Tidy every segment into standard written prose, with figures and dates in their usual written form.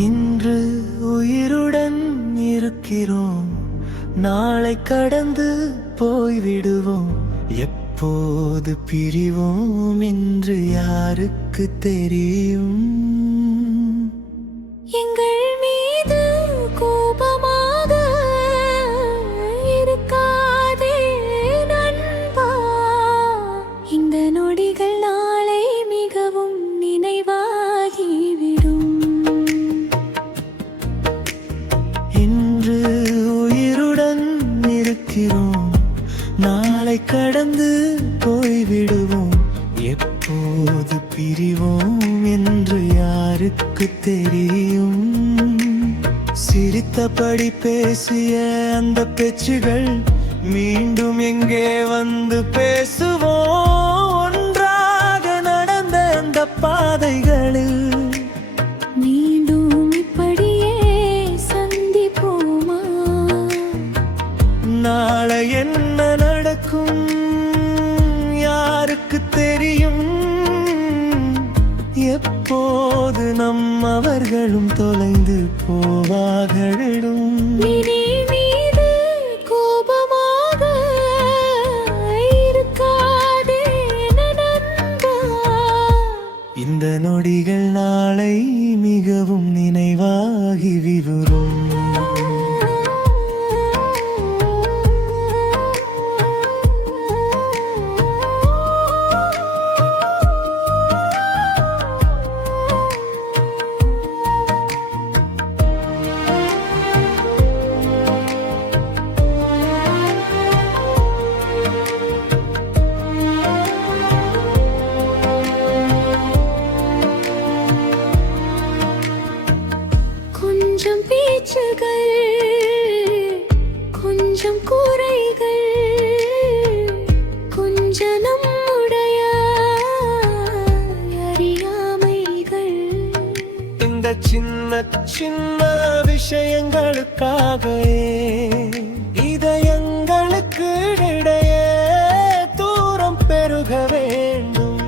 இன்று உயிருடன் இருக்கிறோம், நாளை கடந்து போய்விடுவோம். எப்போது பிரிவோம் என்று யாருக்கு தெரியும்? எங்கள் மீது கோபமாக இருக்காதே நண்பா, இந்த நொடிகள் நாளை மிகவும் நினைவாகிவிடும். இன்று உயிருடன் இருக்கிறோம், நாளை கடந்து போய்விடுவோம். எப்போது பிரிவோம் என்று யாருக்கு தெரியும்? சிரித்தபடி பேசிய அந்த பேச்சுகள் மீண்டும் எங்கே வந்து பேசுவோம்? ஒன்றாக நடந்த அந்த பாதைகளில் மீண்டும் இப்படியே சந்திப்போமா? நாளை என்ன நடக்கும் யாருக்கு தெரியும்? எப்போது அவர்களும் தொலைந்து போவார்களும்? இனி மீது கோபமாக இருக்காதே நண்பா, இந்த நொடிகள் நாளை மிகவும் நினைவாகி விடுரும். கொஞ்சம் பேச்சுகள், கொஞ்சம் குறைகள், கொஞ்சம் நம்முடைய அறியாமைகள். இந்த சின்ன சின்ன விஷயங்களுக்காக இதயங்களுக்கு இடையே தூரம் பெருக வேண்டும்.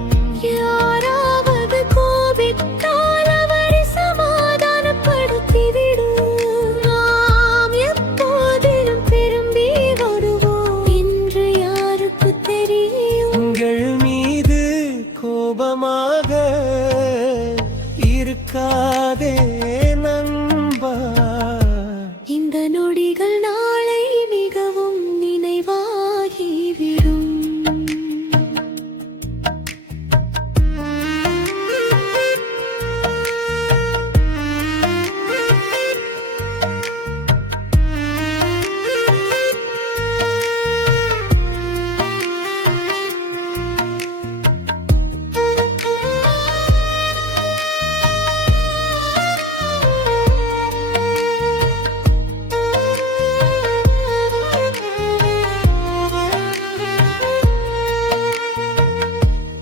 யாராவது கோபித்தால் அவரை சமாதானப்படுத்திவிடு. நாம் எப்போதிலும் திரும்பி வருவோம் என்று யாருக்கு தெரியும்? உங்கள் மீது கோபமாக இருக்காதே நண்பா, இந்த நொடிகள் நாளை மிகவும் நினைவாகிவிடும்.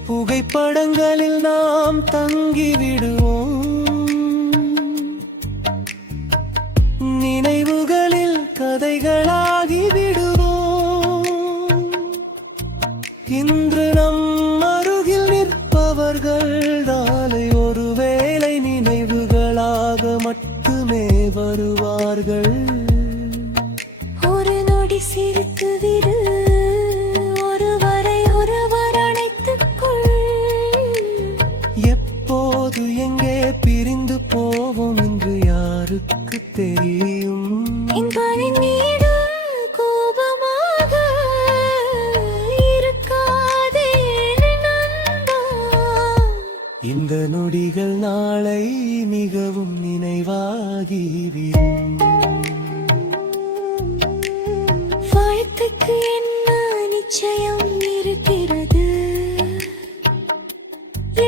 புகைப்படங்களில் நாம் தங்கிவிடுவோம், நினைவுகளில் கதைகளாகி விடுவோம். இன்று நம் அருகில் நிற்பவர்கள் நாளை ஒருவேளை நினைவுகளாக மட்டுமே வருவார்கள். ஒரு நொடி சிரித்து விடு, ஒருவரை ஒருவர் அணைத்துக் கொள். எப்போது எங்கே பிரிந்து போவோம் என்று யாருக்கு தெரியும்? எங்களின் மீது கோபமாக இருக்காதே நண்பா, இந்த நொடிகள் நாளை மிகவும் நினைவாகிவிடும். வாழ்க்கைக்கு என்ன நிச்சயம் இருக்கிறது?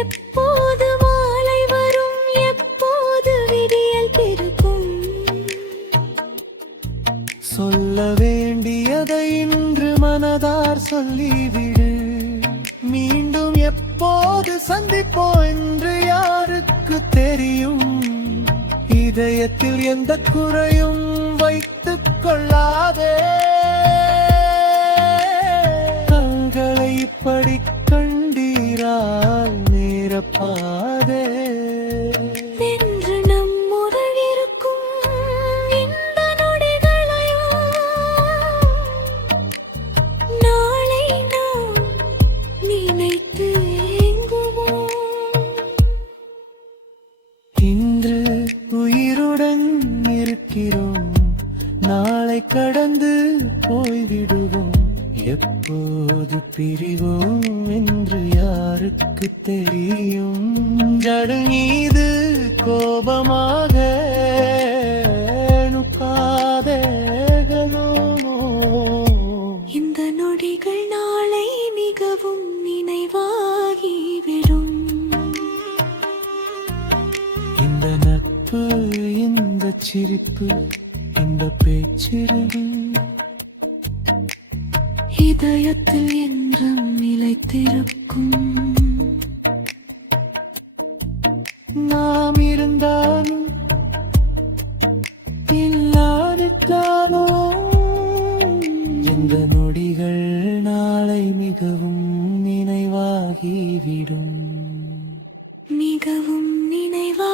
எப்போது மாலை வரும், எப்போது விடியல் பிறக்கும்? சொல்ல வேண்டியதை இன்று மனதார் சொல்லிவிடு. மீண்டும் எப்போது சந்திப்போம் என்று யாருக்கு தெரியும்? இதயத்தில் எந்த குறையும் வைத்துக் கொள்ளாதே. கண்களை இப்படி கண்டீரால் நேரப்பாதே. என்று நம்முடன் எப்போது பிரிவோம் என்று யாருக்கு தெரியும் ஜடல் மீது கோபமாக நுக்காதேகனோ இந்த நொடிகள் நாளை மிகவும் நினைவாகிவிடும் இந்த நட்பு இந்த சிரிப்பு இந்த பேச்சிரிவு இதயத்தில் என்றும் நிலைத்திருக்கும் நாம் இருந்தாலும் இல்லாவிட்டாலோ இந்த நொடிகள் நாளை மிகவும் நினைவாகிவிடும் மிகவும் நினைவா